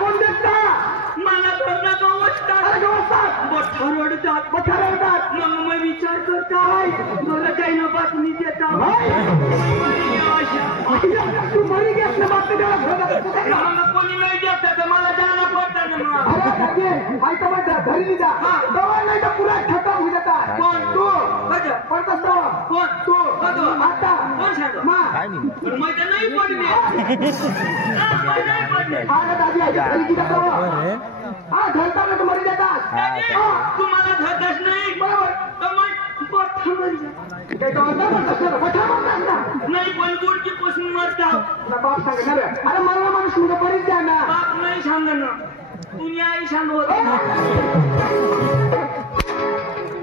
कोण देता मला घरला गवसतात अरे गवसतात बठार ओढतात मग मग विचार करता मला काही न बातमी देता तू मरी घेत ना बातमी द्यायला मग कोणी नाही देत तर मला जायला पडतं ना मग घरी जा दवा नाही तर पुरा खतम होऊ जातात कोण तू कोण तू आता कोण सांग मग नाही पडले घरी घरताना तर मरी जातात तुम्हाला धरताच नाही बरोबर तर मग नाही पण गुडची पासून मरता बाप सांगणार अरे मला माणूस म्हणजे बरीच द्या ना बाप नाही सांग ना तुम्ही आई सांगत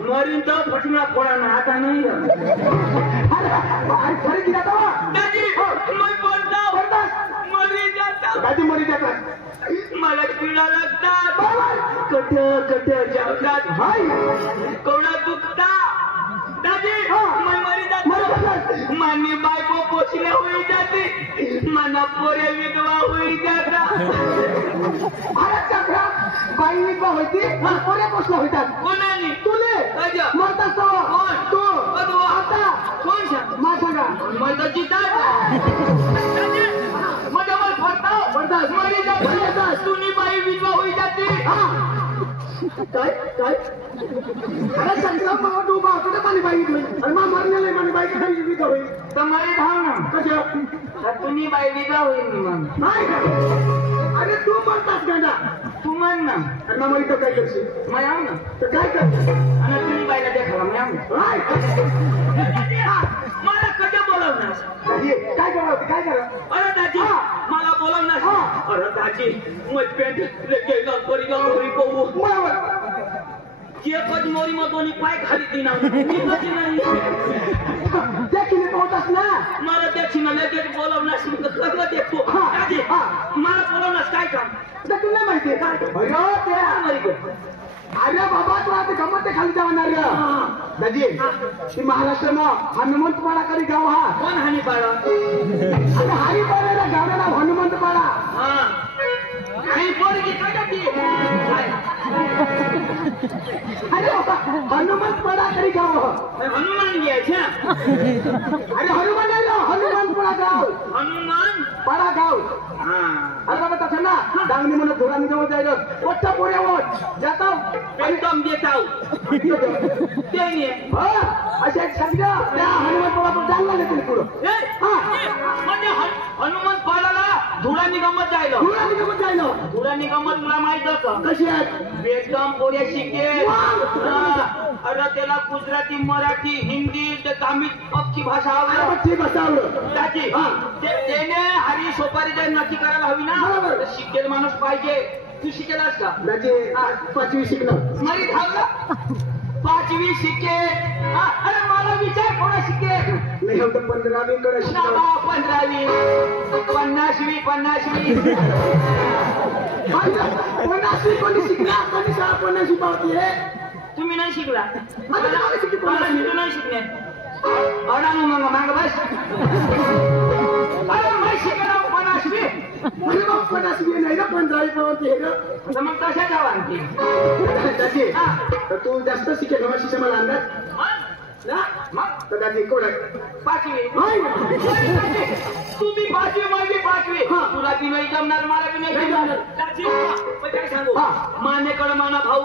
मरीन तर फटूला फोडा ना आता नाही खरी की जाता मरी जाता दादी मरी जातात मला किडा लागतात बरोबर कट जेवतात कोणा दुखता दादी मरी जातात मानी बायको पोचल्या होई जाते मना पोरे विधवा होई जाता बाई विधवा होती पोऱ्या पोचल्या होतात कोणाने तुले मरतास तू आता कोण सांग मा सांगा मला जितात माझ्या वर फरतास मरी जातात तुम्ही बाई विधवा होई जाते काय अरे सांगता मग डोबा कुठे पाणी बाई आणि मग मरण्याला मानी बाई खाली विधवा होईल तर मला धाव ना कशा तुम्ही बाई विधवा होईल मग नाही अरे तू मरतास गांडा तू म्हण ना आणि मग मरी तर काय करशील मग आव ना तर काय करशील आणि तुम्ही बाईला देखावा मग आव ना मला कधी बोलवणार काय करावं काय करा अरे दाजी मला बोलवणार अरे दाजी मग पेंट गेला घरी पाहू बरोबर जे कधी मोरी मग दोन्ही पाय खाली दिना मी कधी नाही देखील पोहतास ना मला त्याची ना लगेच बोलवणार कर्म देतो दाजी मला बोलवणार काय काम तर तुला माहितीये काय अरे बाबा तू आता गमत खाली जाणार दाजी ती महाराष्ट्र हनुमंतपाडा करी गाव हा कोण हानी पाडा आणि हरिपाड्याला गावाला हनुमंतपाडा आणि पोरगी कशाची अरे बाबा हनुमंतपाडा करी गाव हनुमान घ्यायच्या अरे हनुमंतपाडा गाव हनुमान पाडा गाव अरे बाबा तसं ना डांगणी म्हणून धुरांनी जवळ जायचं वरच्या पोऱ्यावर जाता एकदम देताव ते अशा एक सांगितलं त्या हनुमंतपाडा जाणला नाही पुढं म्हणजे हनुमंतपाडाला धुळा निगमत जायला धुळा निगमत तुला माहित होतं कशी आहेत एकदम पोऱ्या शिके अरे त्याला गुजराती मराठी हिंदी तामिळ अख्खी भाषा आवडत बसावलं त्याची त्याने हरी सोपारी नक्की करायला हवी ना शिकेल माणूस पाहिजे तू शिकेलास का त्याचे 5वी शिकलं मरी धावला 5वी शिकेल अरे मला विचार कोणा शिकेल नाही होतं 15वी कडे शिकलं 15वी 50वी 50वी कोणी शिकला कोणी 50वी पावती आहे तुम्ही नाही शिकला मला नाही शिकले अडा मग माग बस अरे मी शिकला 50वी म्हणजे मग 50वी नाही ना 15वी पावती आहे ना मग कशा जावा तर तू जास्त शिकेल शिक्षण मला अंदाज दादी कोण 5वी तुम्ही 5वी माझी 5वी तुला ती नाही जमणार मला बी नाही जमणार काय सांगू मानेकडे माना भाऊ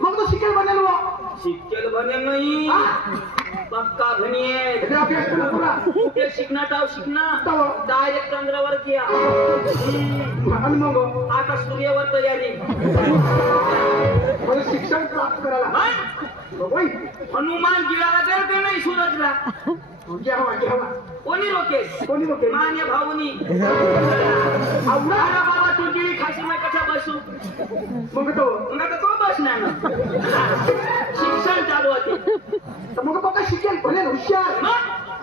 मग तो शिकेल बनेल शिकेल बनेल नाही पक्का बनिये ते शिकणार डायरेक्ट चंद्रावर किया मग आता सूर्यावर तयारी मला शिक्षण प्राप्त करायला हनुमान गिळाला तर ते नाही सूरजला कोणी रोकेल मान्य भाऊनी बाबा तू गिळी खाशी मग कशा बसू मग तो बसणार ना शिक्षण चालू होते मग पक्का शिकेल भले हुशार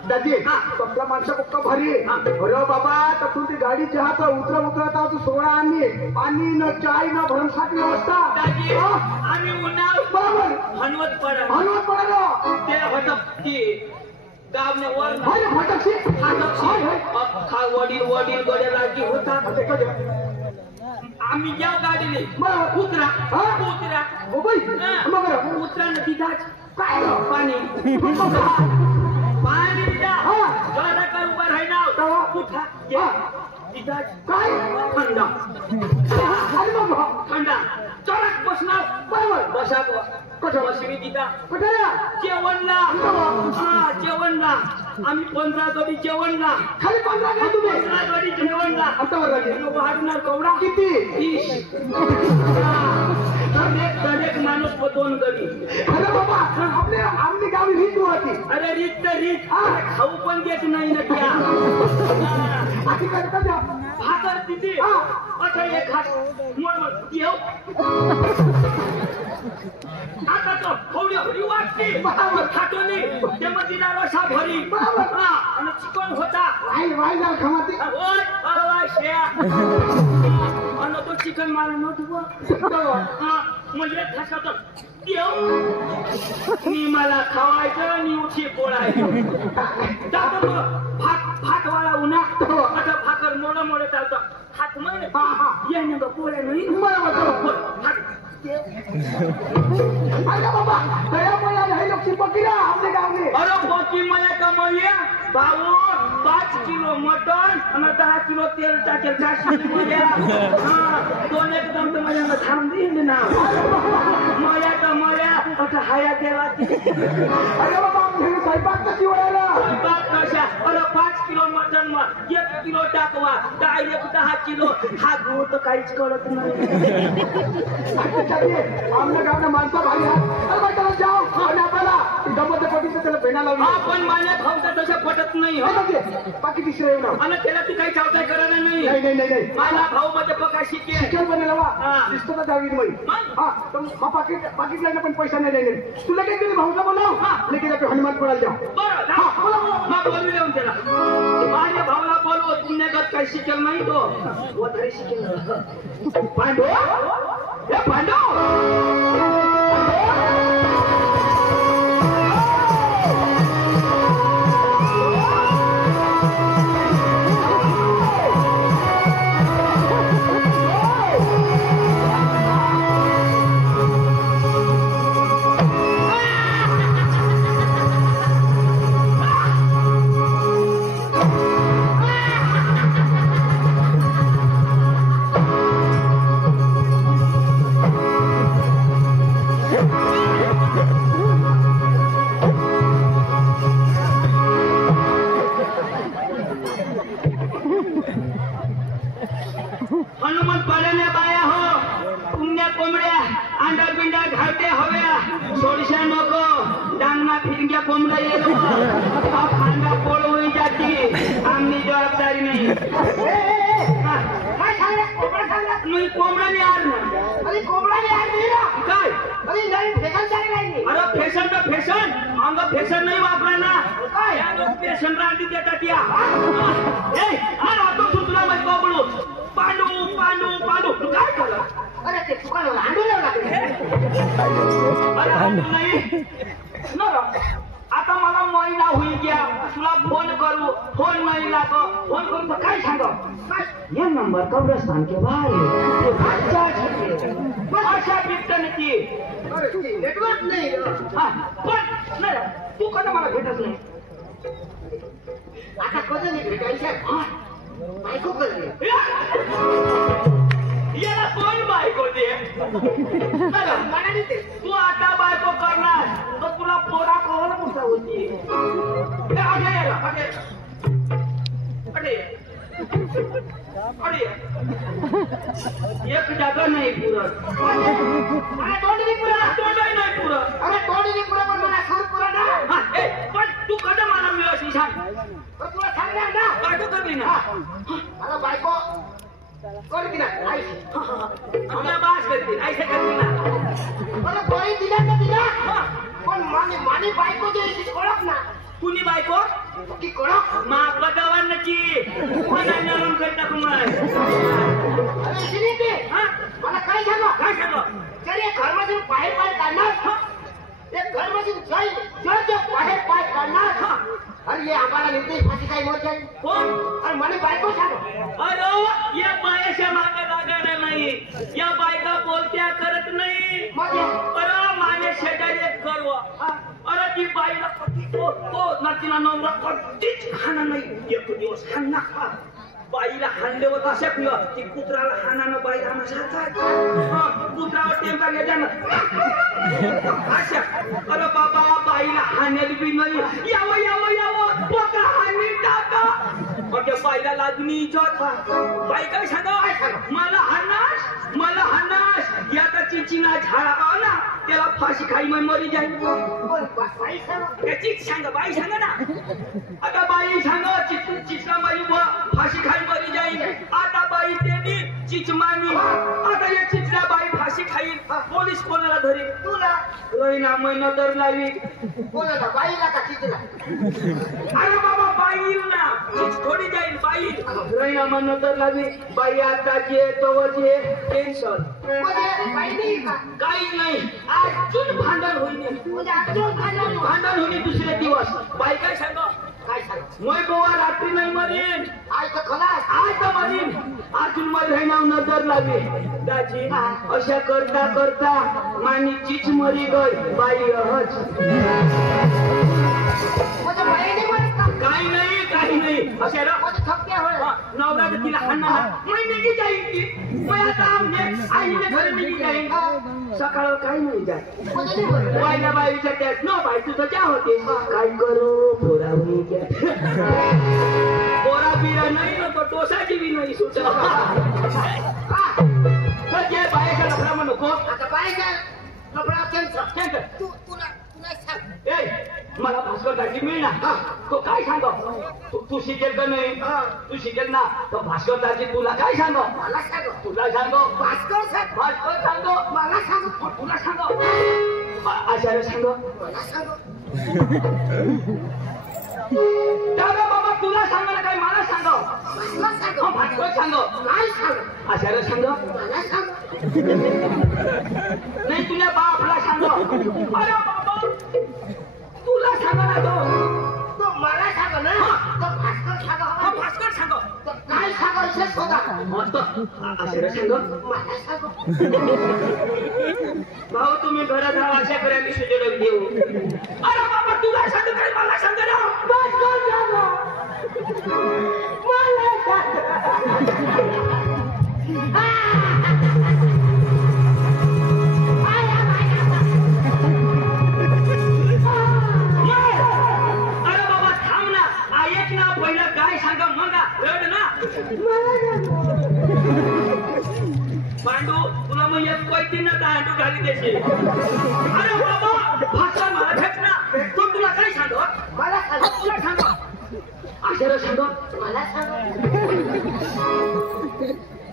दादी आपला माणसा पक्का भारी अरे बाबा तर तू ती गाडी चहाचा उतरता तू 16 आणि पाणी न चाय न भरमसाठ व्यवस्था आम्ही उन्हाळ बरोबर हनुमत पडा ते होतं की गावने वर वडील गड्या लागी होता आम्ही जाऊ गाडीने बरं. उतरा हा? उतरा ओ बाई हा. मग बरं. उतरा ना तिथंच काय गं? पाणी पाणी द्या हा. जरा काय उभा राहिना तेव्हा? उठा हा. तिथंच काय थंड अरे बाबा थंडा चढत बसणार बरोबर बसा कुठं? बसवी तिथं कुठे रे? जेवणला हा जेवणला आम्ही 15 गडी जेवणला खाली 15 घ्या तुम्ही 15 गडी जेवणला आता बरं झाली. वाढणार कवडा किती 30 दरेक माणूस 2 गडी अरे बाबा आपली गावी रीत होती अरे रीत तर रीत हा. खाऊ पण देत नाही ना त्या आधी काय का भाकर तिथे हा. आता एक हात मोड येऊ आता तो थोडी हरी वाटते बरोबर. खातो नाही त्यामध्ये रसा भरी बरोबर. हा, आणि चिकन होता वाई झालं खमाती ओय, ओय, शेया. आणि तो चिकन मला नव्हतं म्हणजे खातो मी मला खावायचं आणि उठी पोळायचं जातो भातवाला उन्हा आता भाकर मोड मोड चालतो हात म्हणे ये ना गं, पोळ्या नाही अरे बाबा दया मला हे लोक पकिरा आपल्या गावने अरे पोची मला कमवूया भाऊ 5 किलो मटन आणि 10 किलो तेल टाकेल 400 दोन एकदम तर माझ्या थांब देईल ना मला तर मला आता हाया देवाची अरे बाबा हे स्वयंपाक कशी वळायला बात कशा अरे 5 किलो मटन मग 1 किलो टाकवा डायरेक्ट 10 किलो हा गो तर काहीच कळत नाही आमच्या गावना माणसं भारी आहेत त्याला जाऊ आणि आपल्याला गमत पटीचं त्याला भेणा लावली पण माझ्या भाऊचा तसं पटत नाही हो बाकी तिसरं येऊ ना आणि त्याला तू काही चावताय करायला नाही नाही नाही नाही नाही माझा भाऊ मध्ये पका शिके शिकेल बनेल हा. वा दिसतो ना जावी मग मग? हा पण हा पाकिट लागलं पण पैसा नाही नाही तुला काही तरी भाऊचा बोलाव लेकिन आपण हनुमान पडायला जाऊ बरं हा, बोला, बोला. मग बोलवी देऊन त्याला माझ्या भाऊला बोलव पुण्यागत काही शिकेल नाही तो वधारे शिकेल पांडू हे पांडू हनुमान पाण्याने बाया हो पुण्या कोंबड्या अंडा बिंडा घालते हव्या सोडशा नको डांगना फिरग्या कोंबड्या येतो खांदा पोळ होई जाती आमनी जबाबदारी नाही काय सांगा कोंबडा सांगा मी कोंबड्याने आर ना अरे कोंबडाने यार दिला काय अरे नाही फेकन चालली नाही अरे फॅशन तर फॅशन अंग फॅशन नाही वापरा ना काय या लोक फॅशन रांधी देतात या ए आता तुला माहिती बाबळू पांडू पांडू पांडू तू काय केलं अरे ते चुकायला लांडू लागले अरे पांडू नाही आता मला महिना होईल गया तुला फोन करू फोन नाही लागो फोन करून तर काय सांग ये नंबर कब्रस्तान के बाहर है अच्छा छे अशा बिटन की नेटवर्क नाही पण नाही तू कधी मला भेटत नाही आता कधी नाही भेटायचं बायको करते याला कोण बायको दे मनाने ते तू आता बायको करणार तर तुला पोरा कोण कुठं होती एक जागा नाही पुरत अरे तोंड नाही पुरा तोंडही नाही पुरत अरे तोंड नाही पुरा पण मला सूर पुरा ना पण तू कधी मला मिळवशी सांग पण तुला सांगणार ना बायको करली ना मला बायको करते ना आई मला बास करतील ऐसे करतील ना मला बळी दिला तर दिला पण माने बायको द्यायची ओळख ना कुणी बायको की ओळख मापा गावान नक्की कोणा नरम करता कुमार अरे श्रीते मला काय सांगा काय सांगो जरी घरमधून बाहेर पाय काढणार ते घरमधून जय जय बाहेर पाय काढणार अरे ये आम्हाला नेते फाशी काही मोठ आहे कोण अरे मला बायको सांग अरे या बायाच्या मागे लागायला नाही या बायका बोलत्या करत नाही अरे माझ्या शेजारी एक गर्व अरे ती बाईला तो नातीला नवरा कधीच खाणं नाही एक दिवस खाणं खा बाईला हाणले होत असे ती कुत्राला हाणानं बाईला कुत्रावर टेंका घेत्या ना अशा अरे बाबा बाईला हाणेल बी नाही यावं यावं यावं बघा हानी टाका मग बाईला लागणी इच्छा बाई काय सांगा मला हाणास याचा चिचिना झाडा ना त्याला फाशी खाई मग मरी जाईल त्याचीच सांगा बाई सांगा ना आता बाई सांगा चिचना बाई फाशी खाई मरी जाईल आता बाई त्यांनी चिचमानी आता या चिचना बाई फाशी खाईल पोलीस कोणाला धरी तुला रहिना महिना दर लावी कोणाला बाईला का चिचला अरे बाबा बाई ना चिच थोडी जाईल बाई रहिना महिना दर लावी बाई आता जे तवचे टेन्शन काही नाही अजून भांडण होईल भांडण होईल दुसरे दिवस बाई काय सांग मैं गोवा रात्री नाही मरीन आज तर मरीन अजून मला नाव नजर लागे दाजी अशा करता करता मानी चीच मरी गई बाई अहच काही नाही असे नवरा तिला हाणणार मी निघी जाईल की मैं आता आईने घरी निघी जाईल सकाळ काही नाही जाय बाईला बाई विचारतात न बाई तुझं ज्या होते काय करू पोरा पोरा बिरा नाही नको टोसाची बी नाही सुट जे बायाच्या लफडा म्हणू नको आता बाईच्या लफडा केंद्र मला भास्कर दाजी मिळणार तो काय सांग तू शिकेल का नाही तू शिकेल ना तर भास्कर दाजी तुला काय सांग मला सांग तुला सांग भास्कर सांग मला सांग तुला सांग आचार्य सांग मला सांग दादा बाबा तुला सांग ना काय मला सांग भास्कर सांग काय सांग आचार्य सांग मला सांग नाही तुझ्या बापला सांग अरे बाबा तुला सांग ना तो मला सांग ना तो भास्कर सांग काय सांगायचं होता मस्त आचार्य सांग मला सांग भाऊ तुम्ही घरात राहा अशा करायला सुचवलं देऊ अरे बाबा तुला सांग काय मला सांग ना भास्कर सांग मला सांग पांडू तुला मग एक पैती ना दांडू घाली देशील अरे बाबा भाषा मला भेट ना तो तुला काय सांग मला सांग तुला सांग आचार्य सांग मला सांग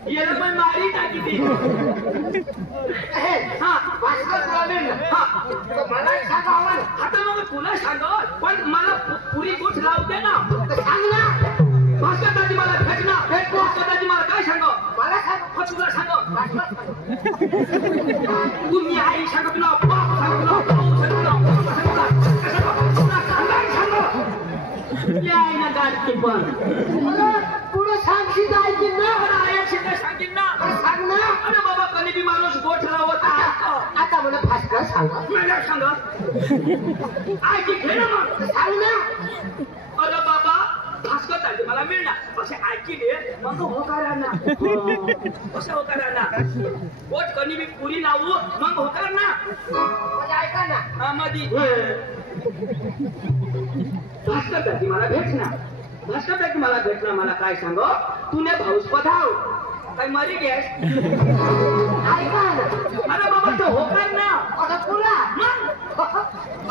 याला पण मारी टाकी ती हा भास्कर तुला मिळलं मला सांग आता मग तुला सांग पण मला पुरी गोष्ट लावते ना सांग ना भास्कर दाजी मला भेट ना भास्कर दाजी मला काय सांग मला सांग तुला सांग तुम्ही आई सांग तुला बाप सांग तुला भाऊ सांग तुला सांग याय ना गाडकी पण पुढे सांगशील ऐकी ना सांगेन ना सांग ना अरे बाबा कधी बी माणूस गोठ लावत आता मला भास्कर सांग मला सांग ऐकी घे ना मग सांग ना अरे बाबा भास्कर दाजी मला मिळणार असे ऐकिले मग होकारा ना कसं होकारा ना गोठ कधी बी पुरी लावू मग होकार ना ऐका ना मधी भास्कर दाजी मला भेटणार भास्कर दाजी मला भेटणार मला काय सांग तुने भाऊस पधाव काय मरी गॅस ऐका ना अरे बाबा तो होकार ना आता तुला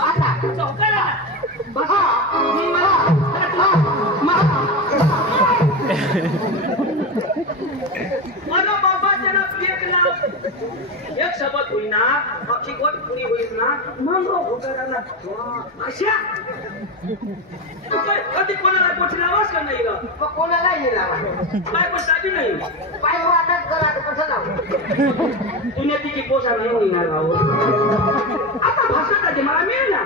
आता होकार ना मला बाबा त्याला एक शब्द होईना अक्षी गोट पुरी होईल ना मग भोकाला अशा कधी कोणाला कोठी लावास का नाही ग कोणाला येणार काय पण साधी नाही पाय वाटत करा कसं लावू तुने तिची पोसा नाही होणार भाऊ आता भाषणाची मला मिळेल ना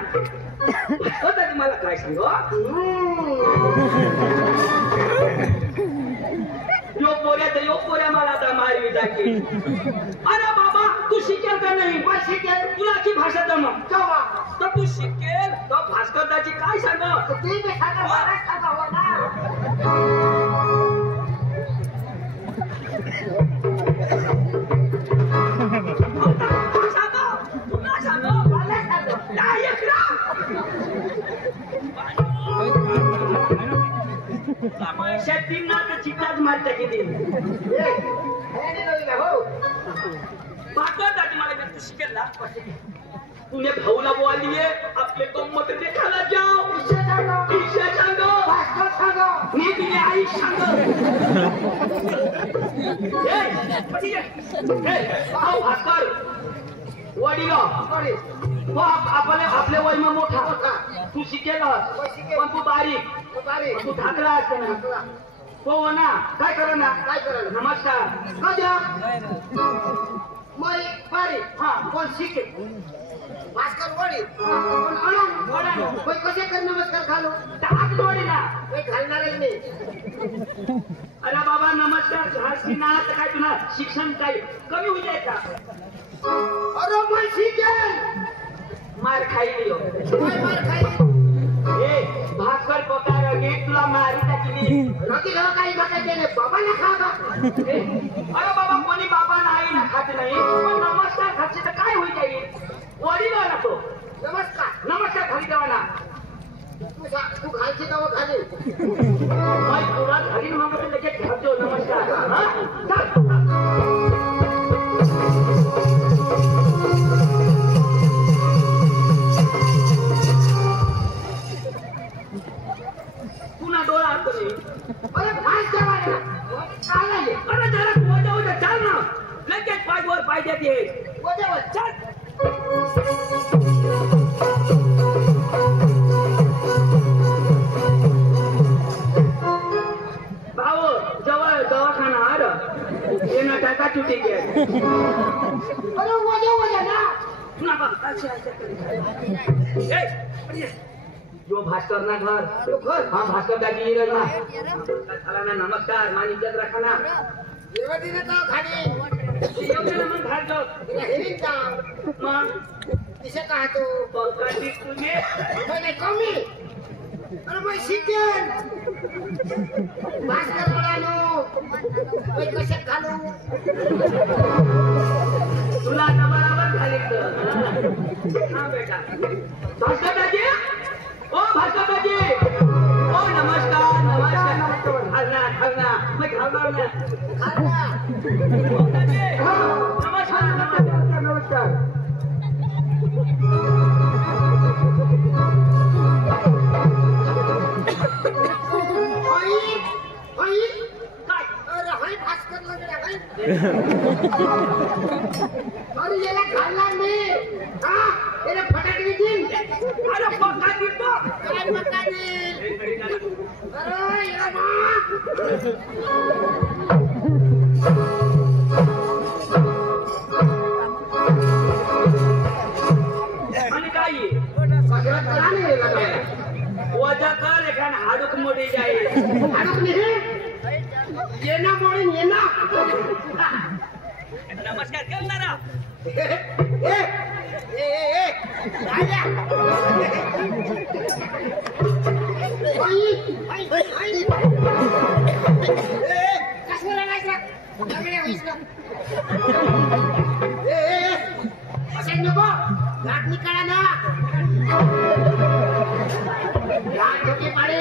भाषणाची मला काय सांग यो पोऱ्या मला आता मारवी टाकी अरे बाबा तू शिकेल का नाही पण शिकेल तुला की भाषा जमव तर तू शिकेल तर भास्करदाची काय सांग शेतींना तर चित्ताच मारता किती भास्करदाची मला तू शिकेल ना तूने भाऊला बोलिये आपले गंमत देखायला जाओ ईशा सांगो मी तुझे आई सांगो भास्कर वडील आपले वय मग मोठा तू शिकेलस पण तू बारीक तू ढाकला असते ना हो ना काय कर ना नमस्कार कद्या हा कोण शिकेल भास्कर वडील कसे कर नमस्कार घालू हात जोडी ना घालणार मी अरे बाबा नमस्कार घालशी ना तर काय तुला शिक्षण काही कमी होऊ जायचा अरे मग शिकेल मार खाई मार खाई भास्कर पकार तुला मारी टाकली काही बघायचे बाबाला खा अरे बाबा कोणी बाबा नाही ना खात नाही पण नमस्कार खायचे तर काय होईल जाईल वडील ना तो नमस्कार खाली देवा ना तू घालची का खाली तुला घरी मग लगेच घालतो नमस्कार पुन्हा डोळा आणतो अरे जरा उद्या चाल ना लगेच पायवर पाय देते चल भाऊ जवळ दवाखाना आलं येणं टाका तुटी घे जो भास्कर ना घर हा भास्कर दादी झाला ना नमस्कार मान इज्जत रखा ना मग घालतो मग तुझे कमी अरे मग शिकेल भास्कर कशात घालू तुला आता बराबर झाले हा बेटा भास्कर दादी ओ भास्कर दादी ओ नमस्कार नमस्कार खालना मग खालणार ना नमस्कार नमस्कार अरे याला घालणार मी हा याला फटाके देईल अरे पक्का देतो काय पक्का देईल अरे याला आणि काय वजा कर एखाद हाडूक मोडी जाईल हाडूक नाही येना म्हणून येना नमस्कार करणारा नको गाठ निकाला ना गाठ ठोके पाडे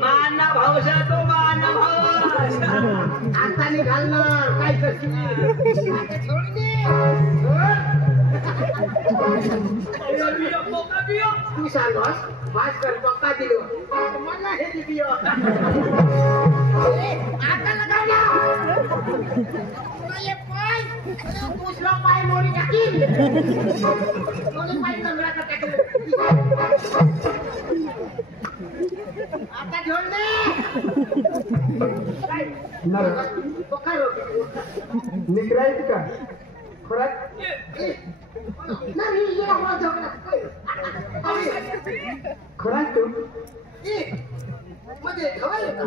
माना भाऊसा तो माना भाऊ आता निघालणार काय करशील तू सांगस वाच कर पक्का दिलो मला हे दिली आता लगावला ये पाय दुसरा पाय मोरी टाकी मोरी पाय कंगरा का टाकले आता जोड दे काय पक्का रो निकरायचं का खरंच नाही ये आवाज जोगला खरंच तू मध्ये खवाय होता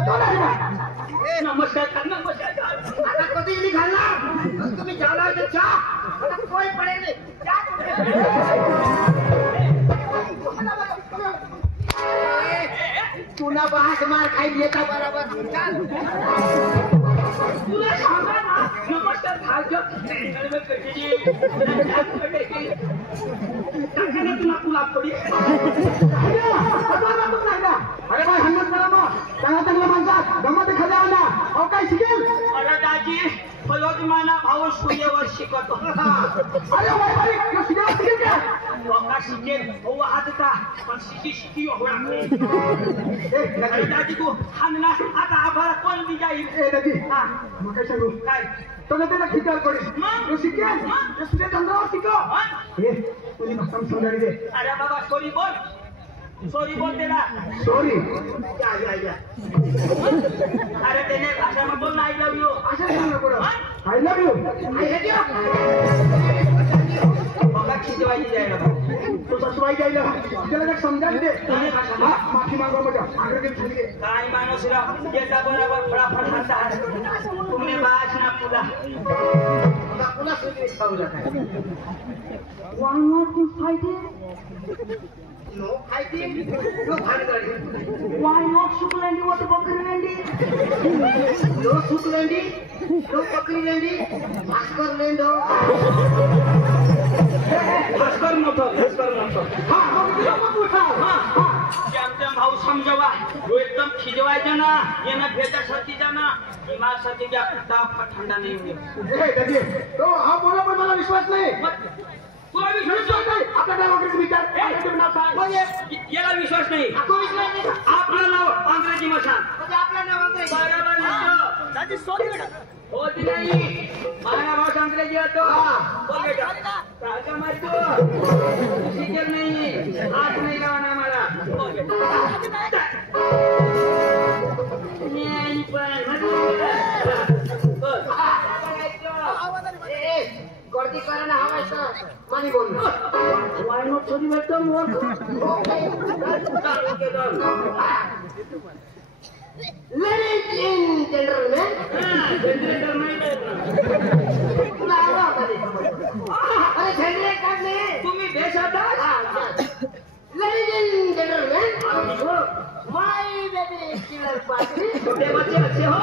अरे नमस्कार नमस्कार आता कधी निघाला तुम्ही जावला आता कोई पडेल तुला बास मार खाई येता बरोबर तुला सांगा ना नमस्कार खायचं तुला पडी अरे भाई हंगत करा मग चांगला चांगला माणसात गमत एखाद्या आला अहो काय शिकेल अरे दाजी फलोट माना भाऊ सूर्यवर शिकतो अरे भाई भाई शिकेल का लोका शिकेल हो आता पण शिकी होणार अरे दाजी तू हाणना आता आभार कोण बी जाईल ए दाजी हा मग काय सांगू काय तो त्याला खिचार पडेल तू शिकेल सूर्यचंद्रावर शिकव हे तुझी भाषा समजावी दे अरे बाबा सॉरी बोल सॉरी बोलते ना सॉरी या अरे त्याने भाषा में बोलना आई लव यू भाषा सांगना पुढं आई लव यू बघा खिचवायची जायला तो ससवाई जायला त्याला जर समजा दे माफी मागवा मजा आग्रह खाली दे काय माणूस राव येता बरोबर फटाफट हातात तुमने बाज ना पुला पुला सुधी खाऊला काय why not you fighting no fighting no bhanagadi why not sukulandi what bakrilandi no sukulandi no bakrilandi bhaskar lendo Bhaskar मोठो हा त्याम भाऊ समजावा एकदम खिजवायचं ना येणं भेटासाठी जाना इमासाठी त्या थंडा नाही होईल तो हा बोला पण मला विश्वास नाही तुला विश्वास नाही आपल्या नावाकडे विचार याला विश्वास नाही आपलं नाव अंग्रेजी मशान आपलं नाव अंग्रेजी बरोबर होती नाही माझा भाषा अंग्रेजी होतो बोल बेटा का मारतो शिकेल नाही हात नाही लावणार मला बोल बेटा गर्दी करायला हवायचं मानी बोल वाय नॉट थोडी वेलकम Ladies and gentlemen, तुम्ही देशात Ladies and gentlemen, my baby is still a party. छोटे बच्चे अच्छे हो?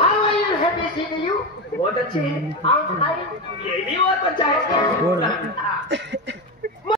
How are you? Happy seeing you? बहुत अच्छे हैं. How are you? ये भी बहुत अच्छा है.